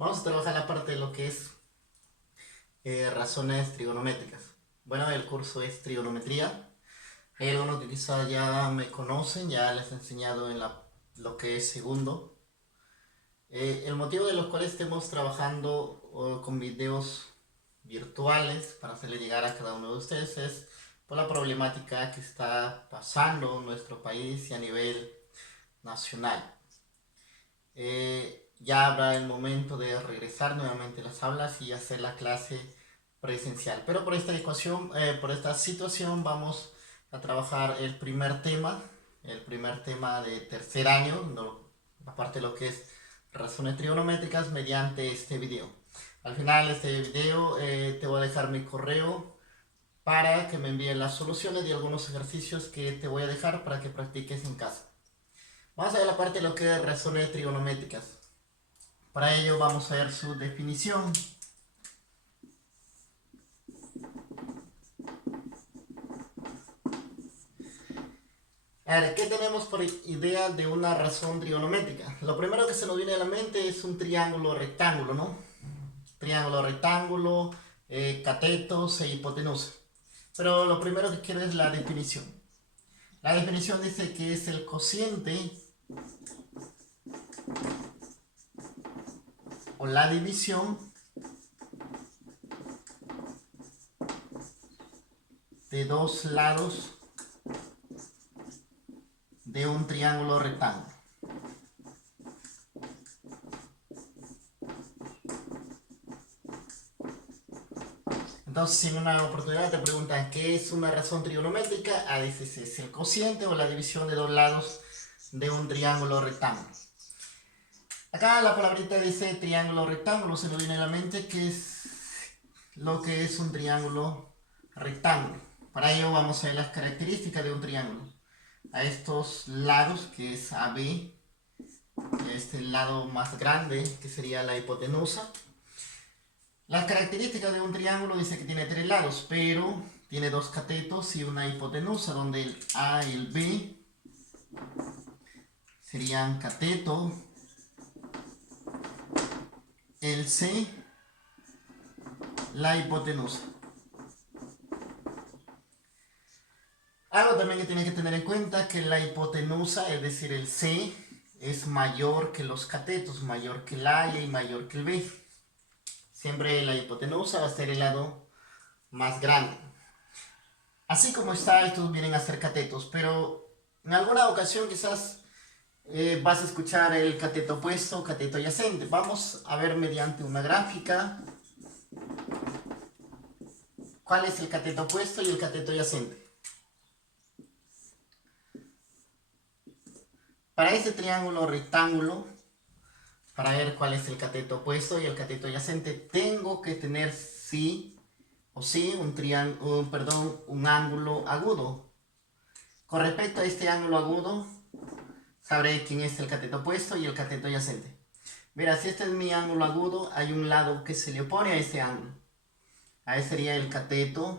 Vamos a trabajar la parte de lo que es razones trigonométricas. Bueno, el curso es trigonometría. Hay algunos que quizás ya me conocen, ya les he enseñado en lo que es segundo. El motivo de los cuales estemos trabajando con videos virtuales para hacerle llegar a cada uno de ustedes es por la problemática que está pasando en nuestro país y a nivel nacional. Ya habrá el momento de regresar nuevamente a las aulas y hacer la clase presencial. Pero por esta ecuación, por esta situación, vamos a trabajar el primer tema de tercer año, aparte de lo que es razones trigonométricas, mediante este video. Al final de este video te voy a dejar mi correo para que me envíen las soluciones de algunos ejercicios que te voy a dejar para que practiques en casa. Vamos a ver la parte de lo que es razones trigonométricas. Para ello vamos a ver su definición. A ver, ¿qué tenemos por idea de una razón trigonométrica? Lo primero que se nos viene a la mente es un triángulo rectángulo, ¿no? Triángulo rectángulo, catetos e hipotenusa. Pero lo primero que quiero es la definición. La definición dice que es el cociente o la división de dos lados de un triángulo rectángulo. Entonces, si en una oportunidad te preguntan qué es una razón trigonométrica, a veces es el cociente o la división de dos lados de un triángulo rectángulo. Acá la palabrita dice triángulo rectángulo, se me viene a la mente que es lo que es un triángulo rectángulo. Para ello vamos a ver las características de un triángulo. A estos lados, que es AB, y a este lado más grande, que sería la hipotenusa. Las características de un triángulo dice que tiene tres lados, pero tiene dos catetos y una hipotenusa, donde el A y el B serían cateto, el C, la hipotenusa. Algo también que tienen que tener en cuenta que la hipotenusa, es decir, el C, es mayor que los catetos, mayor que el A y mayor que el B. Siempre la hipotenusa va a ser el lado más grande. Así como está, estos vienen a ser catetos, pero en alguna ocasión quizás vas a escuchar el cateto opuesto, cateto adyacente. Vamos a ver mediante una gráfica cuál es el cateto opuesto y el cateto adyacente. Para este triángulo rectángulo, para ver cuál es el cateto opuesto y el cateto adyacente, tengo que tener sí o sí un ángulo agudo. Con respecto a este ángulo agudo, sabré quién es el cateto opuesto y el cateto adyacente. Mira, si este es mi ángulo agudo, hay un lado que se le opone a este ángulo. Ahí sería el cateto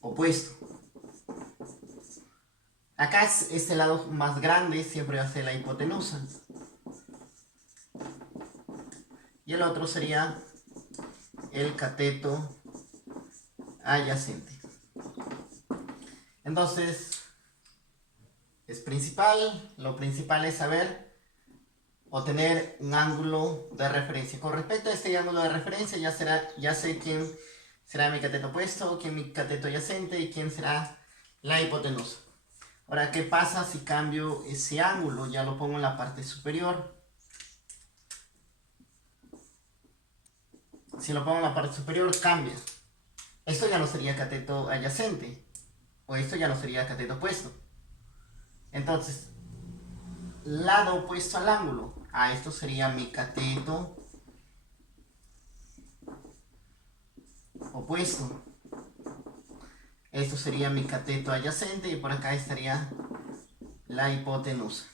opuesto. Acá este lado más grande siempre va a ser la hipotenusa. Y el otro sería el cateto adyacente. Entonces, lo principal es saber o tener un ángulo de referencia. Con respecto a este ángulo de referencia, ya sé quién será mi cateto opuesto, quién mi cateto adyacente y quién será la hipotenusa. Ahora, ¿qué pasa si cambio ese ángulo? Ya lo pongo en la parte superior. Si lo pongo en la parte superior, cambia. Esto ya no sería cateto adyacente. O esto ya no sería cateto opuesto. Entonces, lado opuesto al ángulo. Esto sería mi cateto opuesto. Esto sería mi cateto adyacente y por acá estaría la hipotenusa.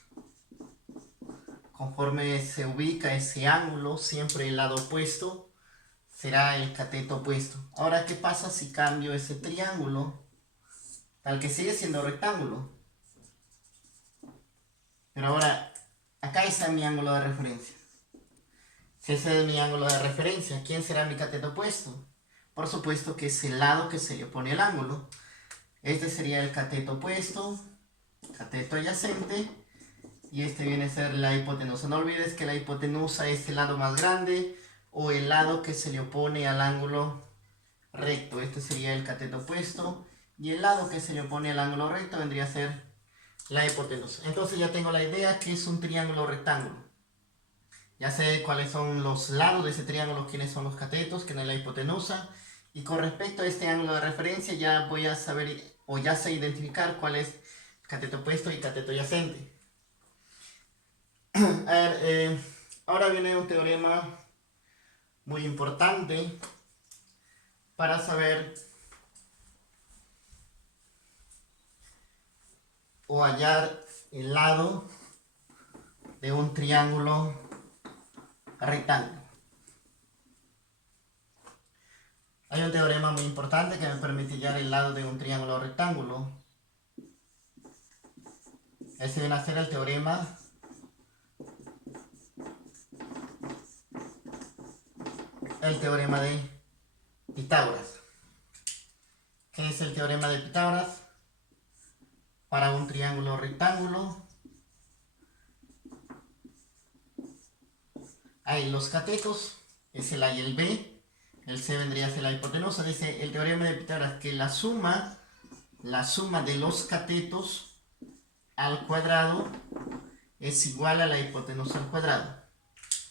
Conforme se ubica ese ángulo, siempre el lado opuesto será el cateto opuesto. Ahora, ¿qué pasa si cambio ese triángulo? Tal que sigue siendo rectángulo. Pero ahora, acá está mi ángulo de referencia. Si ese es mi ángulo de referencia, ¿quién será mi cateto opuesto? Por supuesto que es el lado que se le opone al ángulo. Este sería el cateto opuesto, cateto adyacente, y este viene a ser la hipotenusa. No olvides que la hipotenusa es el lado más grande o el lado que se le opone al ángulo recto. Este sería el cateto opuesto, y el lado que se le opone al ángulo recto vendría a ser la hipotenusa. Entonces ya tengo la idea que es un triángulo rectángulo. Ya sé cuáles son los lados de ese triángulo, quiénes son los catetos, quién es la hipotenusa. Y con respecto a este ángulo de referencia ya voy a saber o ya sé identificar cuál es cateto opuesto y cateto adyacente. A ver, ahora viene un teorema muy importante para saber o hallar el lado de un triángulo rectángulo. Hay un teorema muy importante que me permite hallar el lado de un triángulo rectángulo. Ese viene a ser el teorema de Pitágoras. ¿Qué es el teorema de Pitágoras? Para un triángulo rectángulo hay los catetos, es el A y el B, el C vendría a ser la hipotenusa. Dice el teorema de Pitágoras que la suma de los catetos al cuadrado es igual a la hipotenusa al cuadrado.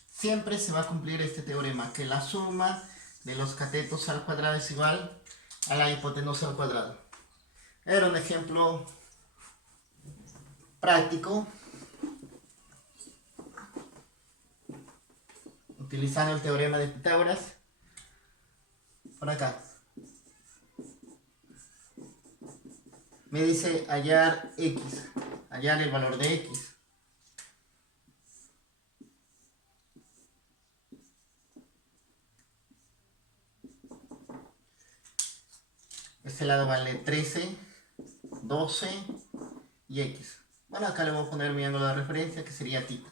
Siempre se va a cumplir este teorema, que la suma de los catetos al cuadrado es igual a la hipotenusa al cuadrado. Era un ejemplo práctico utilizando el teorema de Pitágoras. Por acá me dice hallar x, hallar el valor de x. Este lado vale 13, 12 y x. Bueno, acá le voy a poner mi ángulo de referencia, que sería θ.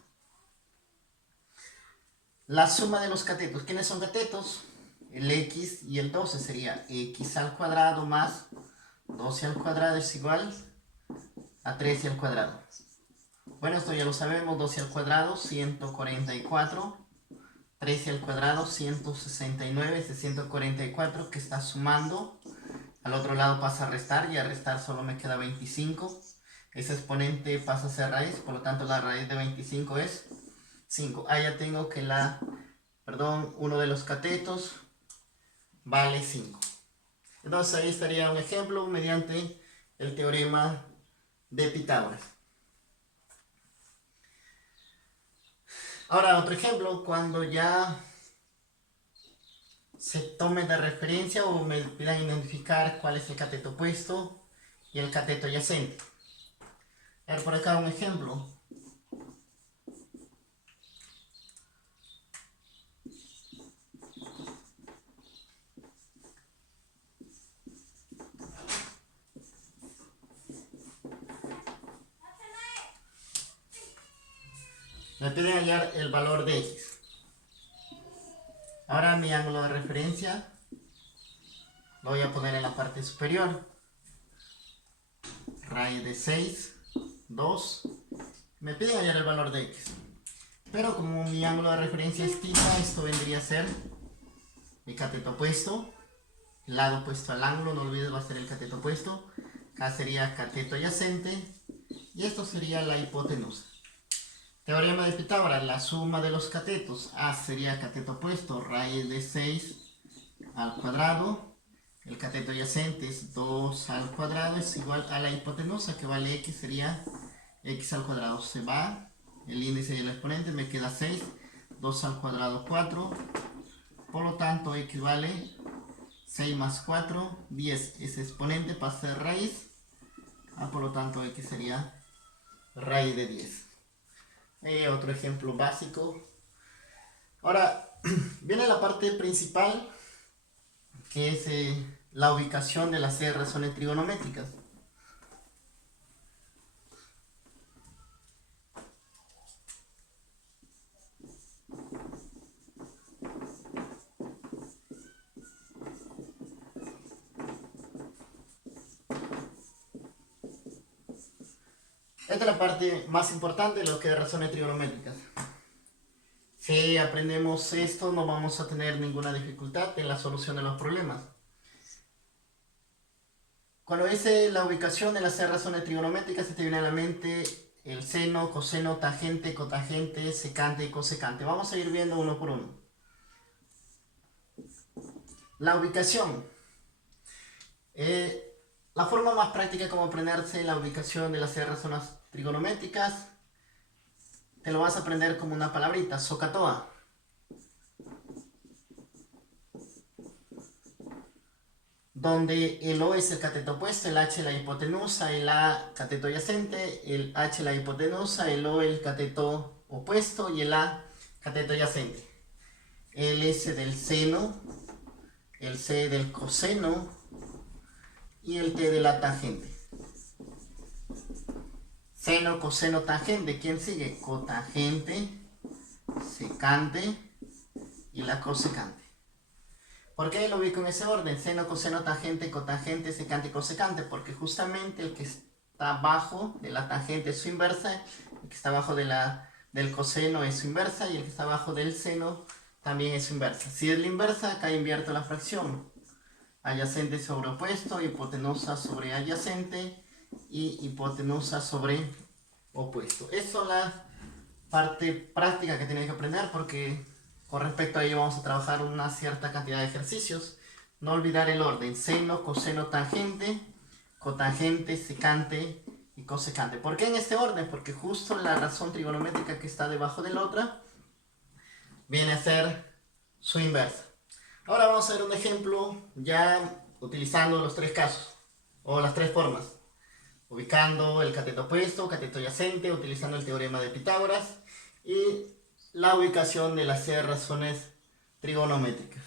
La suma de los catetos. ¿Quiénes son catetos? El x y el 12 sería x al cuadrado más 12 al cuadrado es igual a 13 al cuadrado. Bueno, esto ya lo sabemos. 12 al cuadrado, 144. 13 al cuadrado, 169. Este 144 que está sumando. Al otro lado pasa a restar, y a restar solo me queda 25. Ese exponente pasa a ser raíz, por lo tanto la raíz de 25 es 5. Ah, ya tengo que uno de los catetos vale 5. Entonces ahí estaría un ejemplo mediante el teorema de Pitágoras. Ahora otro ejemplo, cuando ya se tome de referencia o me pidan identificar cuál es el cateto opuesto y el cateto adyacente. A ver por acá un ejemplo. Me piden hallar el valor de x. Ahora mi ángulo de referencia lo voy a poner en la parte superior. Raíz de 6, 2. Me piden hallar el valor de x. Pero como mi ángulo de referencia es θ, esto vendría a ser mi cateto opuesto. El lado opuesto al ángulo, no olvides, va a ser el cateto opuesto. Acá sería cateto adyacente. Y esto sería la hipotenusa. Teorema de Pitágoras, la suma de los catetos. A sería cateto opuesto, raíz de 6 al cuadrado. El cateto adyacente es 2 al cuadrado, es igual a la hipotenusa, que vale x, sería x al cuadrado. Se va el índice y el exponente, me queda 6. 2 al cuadrado, 4. Por lo tanto, x vale 6 más 4, 10. Ese exponente pasa a ser raíz. Por lo tanto, x sería raíz de 10. Otro ejemplo básico. Ahora viene la parte principal, que es la ubicación de las razones trigonométricas. Esta es la parte más importante de lo que es razones trigonométricas. Si aprendemos esto, no vamos a tener ninguna dificultad en la solución de los problemas. Cuando dice la ubicación de las razones trigonométricas, se te viene a la mente el seno, coseno, tangente, cotangente, secante y cosecante. Vamos a ir viendo uno por uno. La ubicación. La forma más práctica como aprenderse la ubicación de las razones trigonométricas, te lo vas a aprender como una palabrita, SOHCAHTOA. Donde el O es el cateto opuesto, el H la hipotenusa, el A cateto adyacente, el H la hipotenusa, el O el cateto opuesto y el A cateto adyacente. El S del seno, el C del coseno y el T de la tangente. Seno, coseno, tangente. ¿Quién sigue? Cotangente, secante y la cosecante. ¿Por qué lo ubico en ese orden? Seno, coseno, tangente, cotangente, secante y cosecante. Porque justamente el que está abajo de la tangente es su inversa, el que está abajo del coseno es su inversa y el que está abajo del seno también es su inversa. Si es la inversa, acá invierto la fracción. Adyacente sobre opuesto, hipotenusa sobre adyacente y hipotenusa sobre opuesto. Esa es la parte práctica que tienes que aprender, porque con respecto a ello vamos a trabajar una cierta cantidad de ejercicios. No olvidar el orden: seno, coseno, tangente, cotangente, secante y cosecante. ¿Por qué en este orden? Porque justo la razón trigonométrica que está debajo de la otra viene a ser su inversa. Ahora vamos a ver un ejemplo ya utilizando los tres casos o las tres formas, ubicando el cateto opuesto, cateto adyacente, utilizando el teorema de Pitágoras y la ubicación de las razones trigonométricas.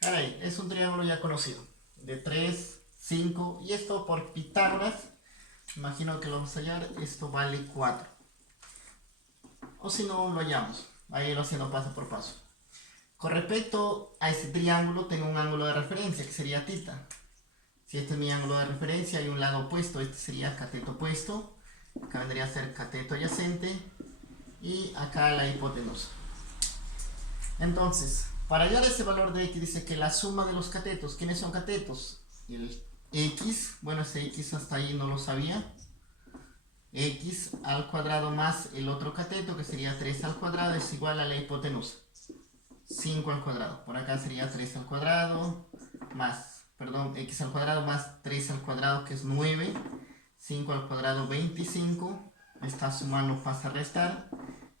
Ahí, es un triángulo ya conocido, de 3, 5, y esto por Pitágoras, imagino que lo vamos a hallar, esto vale 4. O si no, lo hallamos, ahí lo haciendo paso por paso. Con respecto a este triángulo, tengo un ángulo de referencia que sería θ. Si este es mi ángulo de referencia, hay un lado opuesto, este sería cateto opuesto, acá vendría a ser cateto adyacente y acá la hipotenusa. Entonces, para hallar ese valor de x, dice que la suma de los catetos, ¿quiénes son catetos? El x, bueno, ese x hasta ahí no lo sabía, x al cuadrado más el otro cateto, que sería 3 al cuadrado, es igual a la hipotenusa, 5 al cuadrado. Por acá sería 3 al cuadrado más, perdón, x al cuadrado más 3 al cuadrado, que es 9, 5 al cuadrado 25, esta suma no pasa a restar,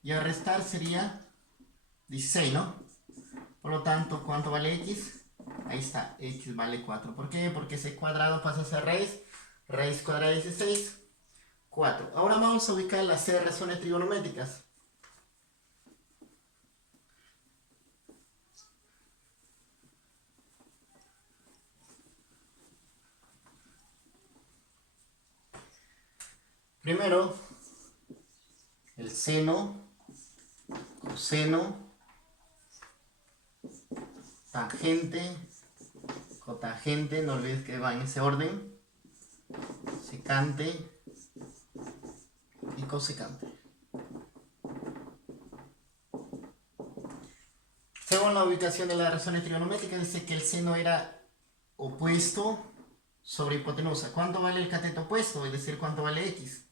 y a restar sería 16, ¿no? Por lo tanto, ¿cuánto vale x? Ahí está, x vale 4. ¿Por qué? Porque ese cuadrado pasa a ser raíz. Raíz cuadrada de 16, 4. Ahora vamos a ubicar las razones trigonométricas. Primero, el seno, coseno, tangente, cotangente, no olvides que va en ese orden, secante y cosecante. Según la ubicación de las razones trigonométricas, dice que el seno era opuesto sobre hipotenusa. ¿Cuánto vale el cateto opuesto? Es decir, ¿cuánto vale x?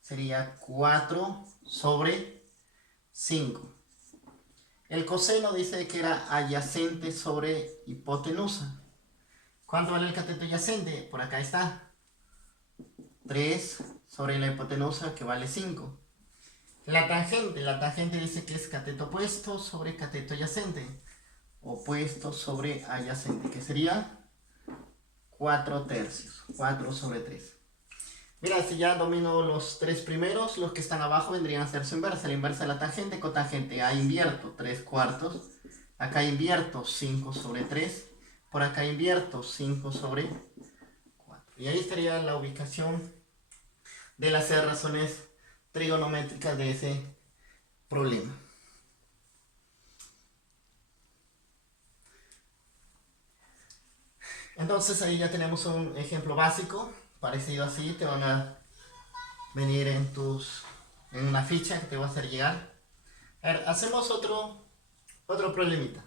Sería 4 sobre 5. El coseno dice que era adyacente sobre hipotenusa. ¿Cuánto vale el cateto adyacente? Por acá está. 3 sobre la hipotenusa, que vale 5. La tangente dice que es cateto opuesto sobre cateto adyacente. Opuesto sobre adyacente, que sería 4 tercios, 4 sobre 3. Mira, si ya domino los tres primeros, los que están abajo vendrían a ser su inversa. La inversa de la tangente, cotangente. A invierto 3 cuartos. Acá invierto 5 sobre 3. Por acá invierto 5 sobre 4. Y ahí estaría la ubicación de las razones trigonométricas de ese problema. Entonces ahí ya tenemos un ejemplo básico, parecido así, te van a venir en una ficha que te va a hacer llegar. A ver, hacemos otro problemita.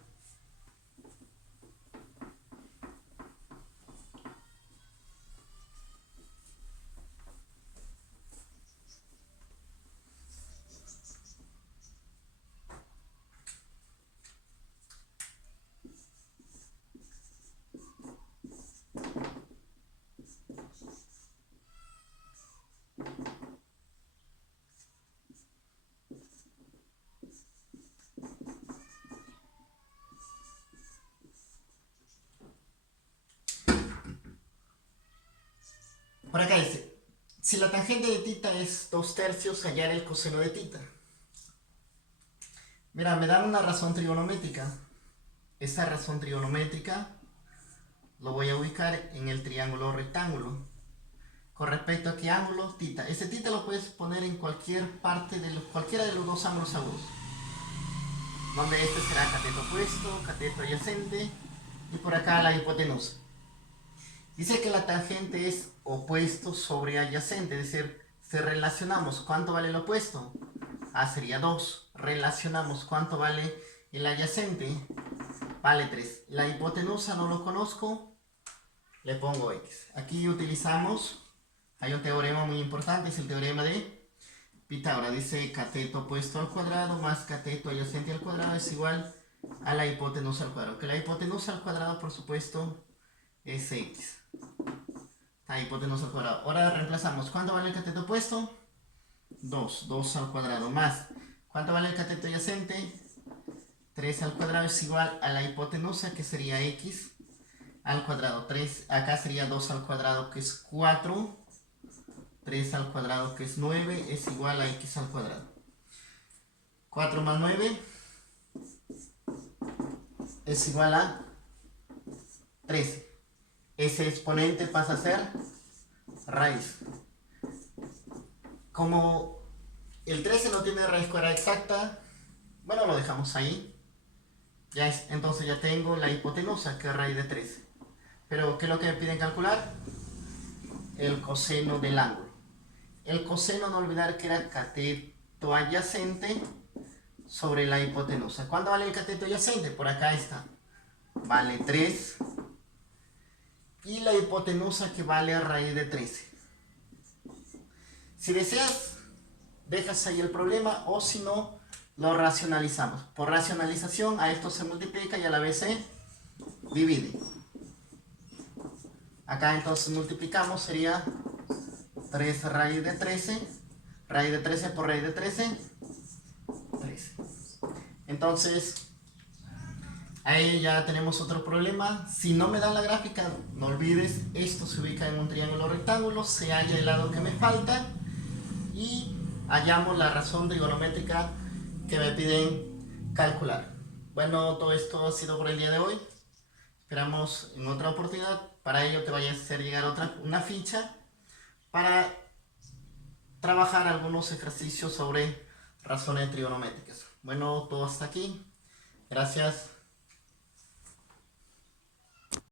Por acá dice, si la tangente de θ es 2 tercios, hallar el coseno de θ. Mira, me dan una razón trigonométrica. Esta razón trigonométrica lo voy a ubicar en el triángulo rectángulo. Con respecto a qué ángulo, θ. Ese θ lo puedes poner en cualquier parte de cualquiera de los dos ángulos agudos. Donde este será cateto opuesto, cateto adyacente y por acá la hipotenusa. Dice que la tangente es opuesto sobre adyacente, es decir, si relacionamos cuánto vale el opuesto, sería 2. Relacionamos cuánto vale el adyacente, vale 3. La hipotenusa no lo conozco, le pongo x. Aquí utilizamos, hay un teorema muy importante, es el teorema de Pitágoras. Dice cateto opuesto al cuadrado más cateto adyacente al cuadrado es igual a la hipotenusa al cuadrado. Que la hipotenusa al cuadrado, por supuesto, es x. La hipotenusa al cuadrado. Ahora reemplazamos. ¿Cuánto vale el cateto opuesto? 2. 2 al cuadrado más. ¿Cuánto vale el cateto adyacente? 3 al cuadrado es igual a la hipotenusa, que sería x al cuadrado. 3, acá sería 2 al cuadrado, que es 4. 3 al cuadrado, que es 9, es igual a x al cuadrado. 4 más 9 es igual a 13. Ese exponente pasa a ser raíz. Como el 13 no tiene raíz cuadrada exacta, bueno, lo dejamos ahí. Entonces ya tengo la hipotenusa, que es raíz de 13. Pero, ¿qué es lo que me piden calcular? El coseno del ángulo. El coseno, no olvidar que era cateto adyacente sobre la hipotenusa. ¿Cuánto vale el cateto adyacente? Por acá está. Vale 3. Y la hipotenusa, que vale a raíz de 13. Si deseas, dejas ahí el problema, o si no, lo racionalizamos. Por racionalización, a esto se multiplica y a la vez se divide. Acá entonces multiplicamos, sería 3 raíz de 13. Raíz de 13 por raíz de 13, 13. Entonces, ahí ya tenemos otro problema. Si no me dan la gráfica, no olvides, esto se ubica en un triángulo rectángulo, se halla el lado que me falta y hallamos la razón trigonométrica que me piden calcular. Bueno, todo esto ha sido por el día de hoy. Esperamos en otra oportunidad. Para ello te voy a hacer llegar una ficha para trabajar algunos ejercicios sobre razones trigonométricas. Bueno, todo hasta aquí. Gracias.